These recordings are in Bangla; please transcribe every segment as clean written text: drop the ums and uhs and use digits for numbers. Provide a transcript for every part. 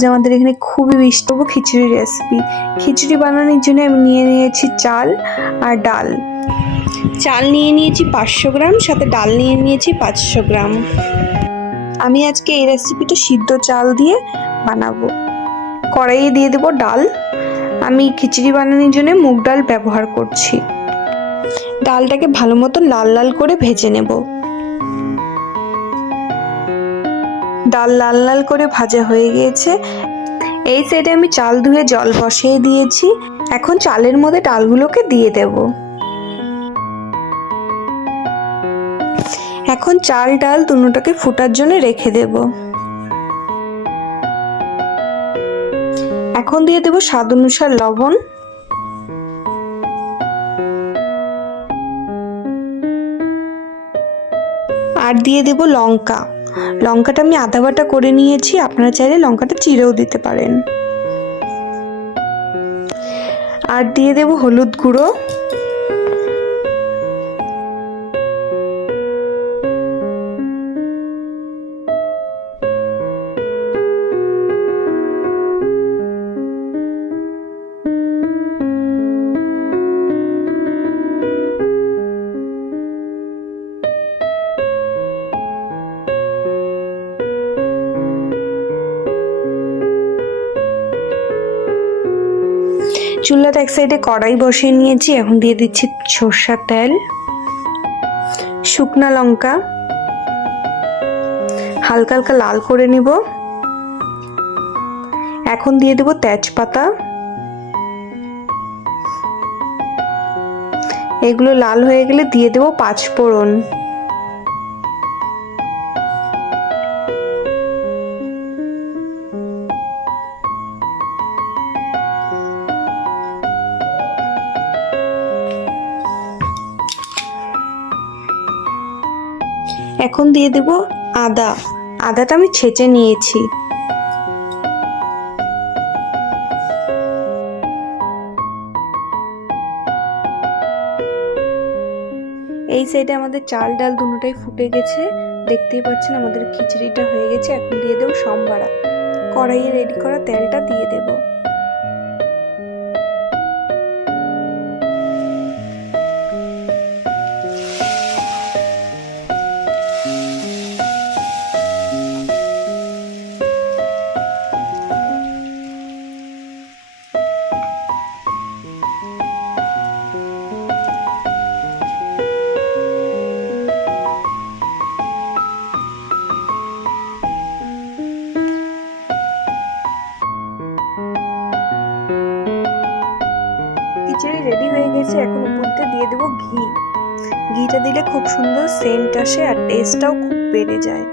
যে আমাদের এখানে খুবই মিষ্টি খিচুড়ি রেসিপি। খিচুড়ি বানানোর জন্য আমি নিয়ে নিয়েছি চাল আর ডাল। চাল নিয়ে নিয়েছি 500 গ্রাম, সাথে ডাল নিয়ে নিয়েছি 500 গ্রাম। আমি আজকে এই রেসিপিটা সিদ্ধ চাল দিয়ে বানাবো। কড়াইয়ে দিয়ে দেবো ডাল। আমি খিচুড়ি বানানোর জন্য মুগ ডাল ব্যবহার করছি। ডালটাকে ভালো মতো লাল লাল করে ভেজে নেব। ডাল লাল লাল করে ভাজা হয়ে গিয়েছে। এই সাইডে আমি চাল ধুয়ে জল বসিয়ে দিয়েছি। এখন চালের মধ্যে ডালগুলোকে দিয়ে দেব। এখন চাল ডাল দুটোটাকে ফোটার জন্য রেখে দেব। এখন দিয়ে দেব স্বাদ অনুসার লবণ। আর দিয়ে দেব লঙ্কা। লঙ্কাটা আমি আদা বাটা করে নিয়েছি, আপনারা চাইলে লঙ্কাটা চিড়েও দিতে পারেন। আর দিয়ে দেব হলুদ গুঁড়ো। চুলার এক সাইডে কড়াই বসিয়ে নিয়েছি। এখন দিয়ে দিচ্ছি সরষের তেল, শুকনা লঙ্কা হালকা হালকা লাল করে নিব। এখন দিয়ে দেব তেজপাতা। এগুলো লাল হয়ে গেলে দিয়ে দেব 5 ফোড়ন। এখন দিয়ে দেব আদা। আদাটা আমি ছেঁচে নিয়েছি। এই সাইডে আমাদের চাল ডাল দুটোটাই ফুটে গেছে, দেখতেই পাচ্ছেন আমাদের খিচুড়িটা হয়ে গেছে। এখন দিয়ে দেব সম্বারা। কড়াইয়ে রেডি করা তেলটা দিয়ে দেব। খিচুড়ি রেডি হয়ে গেছে। এখন উপরতে দিয়ে দেব ঘি। ঘিটা দিলে খুব সুন্দর সেন্ট আসে আর টেস্টটাও খুব বেড়ে যায়।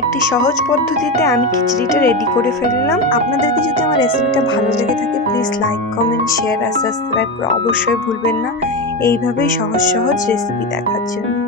একটি সহজ পদ্ধতিতে আমি খিচুড়িটা রেডি করে ফেললাম। আপনাদেরকে যদি আমার রেসিপিটা ভালো লেগে থাকে প্লিজ লাইক, কমেন্ট, শেয়ার আর সাবস্ক্রাইব অবশ্যই ভুলবেন না এইভাবেই সহজ সহজ রেসিপি দেখার জন্য।